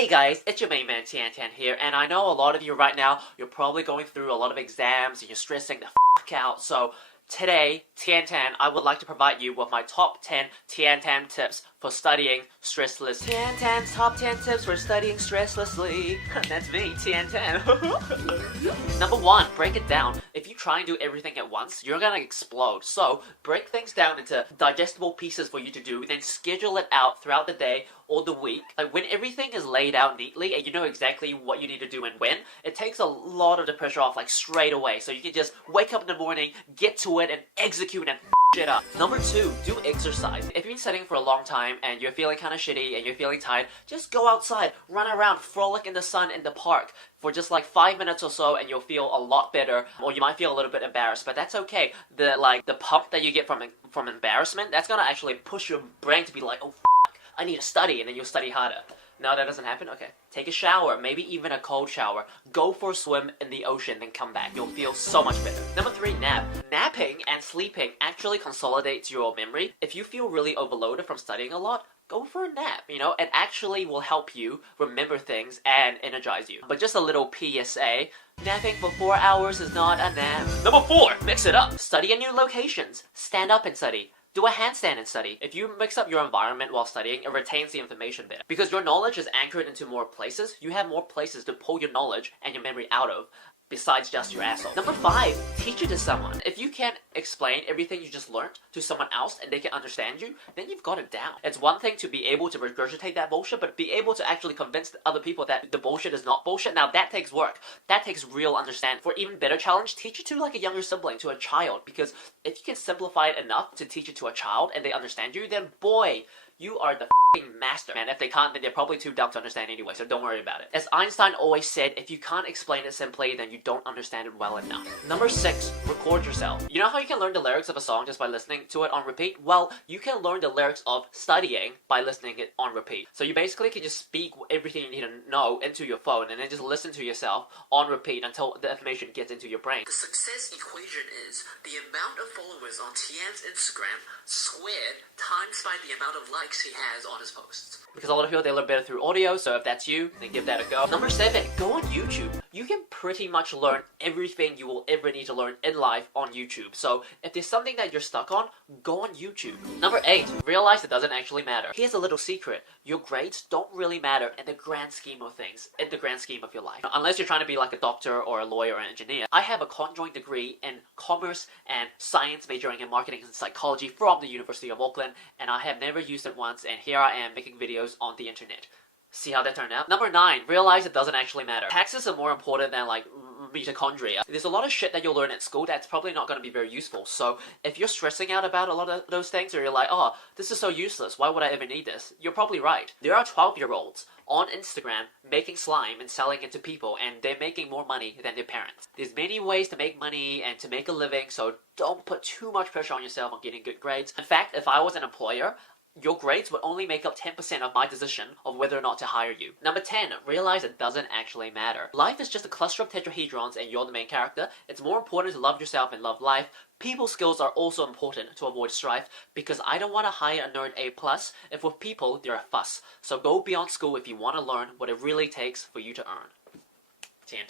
Hey guys, it's your main man Tian here, and I know a lot of you right now, you're probably going through a lot of exams and you're stressing the f*** out, so today, Tian, I would like to provide you with my top 10 Tian tips for studying stressless. Tian's top 10 tips for studying stresslessly. That's me, Tian. Number 1, break it down. If you try and do everything at once, you're gonna explode. So, break things down into digestible pieces for you to do, then schedule it out throughout the day or the week. Like, when everything is laid out neatly and you know exactly what you need to do and when, it takes a lot of the pressure off, like, straight away. So you can just wake up in the morning, get to it, and execute and shit up. Number 2, do exercise. If you've been studying for a long time and you're feeling kind of shitty and you're feeling tired, just go outside, run around, frolic in the sun in the park for just like 5 minutes or so, and you'll feel a lot better. Or you might feel a little bit embarrassed, but that's okay. The pump that you get from embarrassment, that's gonna actually push your brain to be like, oh, I need to study, and then you'll study harder. No, that doesn't happen? Okay. Take a shower, maybe even a cold shower. Go for a swim in the ocean, then come back. You'll feel so much better. Number 3, nap. Napping and sleeping actually consolidates your memory. If you feel really overloaded from studying a lot, go for a nap, It actually will help you remember things and energize you. But just a little PSA, napping for 4 hours is not a nap. Number 4, mix it up. Study in new locations. Stand up and study. Do a handstand and study. If you mix up your environment while studying, it retains the information better. Because your knowledge is anchored into more places, you have more places to pull your knowledge and your memory out of, besides just your asshole. Number 5, teach it to someone. If you can't explain everything you just learned to someone else and they can understand you, then you've got it down. It's one thing to be able to regurgitate that bullshit, but be able to actually convince other people that the bullshit is not bullshit. Now that takes work. That takes real understanding. For even better challenge, teach it to like a younger sibling, to a child. Because if you can simplify it enough to teach it to a child and they understand you, then boy, you are the master. And if they can't, then they're probably too dumb to understand anyway, so don't worry about it. As Einstein always said, if you can't explain it simply, then you don't understand it well enough. Number 6, record yourself. You know how you can learn the lyrics of a song just by listening to it on repeat? Well, you can learn the lyrics of studying by listening it on repeat. So you basically can just speak everything you need to know into your phone and then just listen to yourself on repeat until the information gets into your brain. The success equation is the amount of followers on Tian's Instagram squared times by the amount of likes he has on his posts. Because a lot of people, they learn better through audio, so if that's you, then give that a go. Number 7, go on YouTube. You can pretty much learn everything you will ever need to learn in life on YouTube. So if there's something that you're stuck on, go on YouTube. Number 8, realize it doesn't actually matter. Here's a little secret. Your grades don't really matter in the grand scheme of things, in the grand scheme of your life. Unless you're trying to be like a doctor or a lawyer or an engineer. I have a conjoint degree in commerce and science, majoring in marketing and psychology from the University of Auckland, and I have never used it once, and here I am making videos on the internet. See how that turned out? Number 9, realize it doesn't actually matter. Taxes are more important than like mitochondria. There's a lot of shit that you'll learn at school that's probably not going to be very useful. So if you're stressing out about a lot of those things, or you're like, oh, this is so useless, why would I ever need this? You're probably right. There are 12-year-olds on Instagram making slime and selling it to people, and they're making more money than their parents. There's many ways to make money and to make a living, so don't put too much pressure on yourself on getting good grades. In fact, if I was an employer, your grades would only make up 10% of my decision of whether or not to hire you. Number 10, realize it doesn't actually matter. Life is just a cluster of tetrahedrons and you're the main character. It's more important to love yourself and love life. People skills are also important to avoid strife, because I don't want to hire a nerd A+, if with people they're a fuss. So go beyond school if you want to learn what it really takes for you to earn. Tian.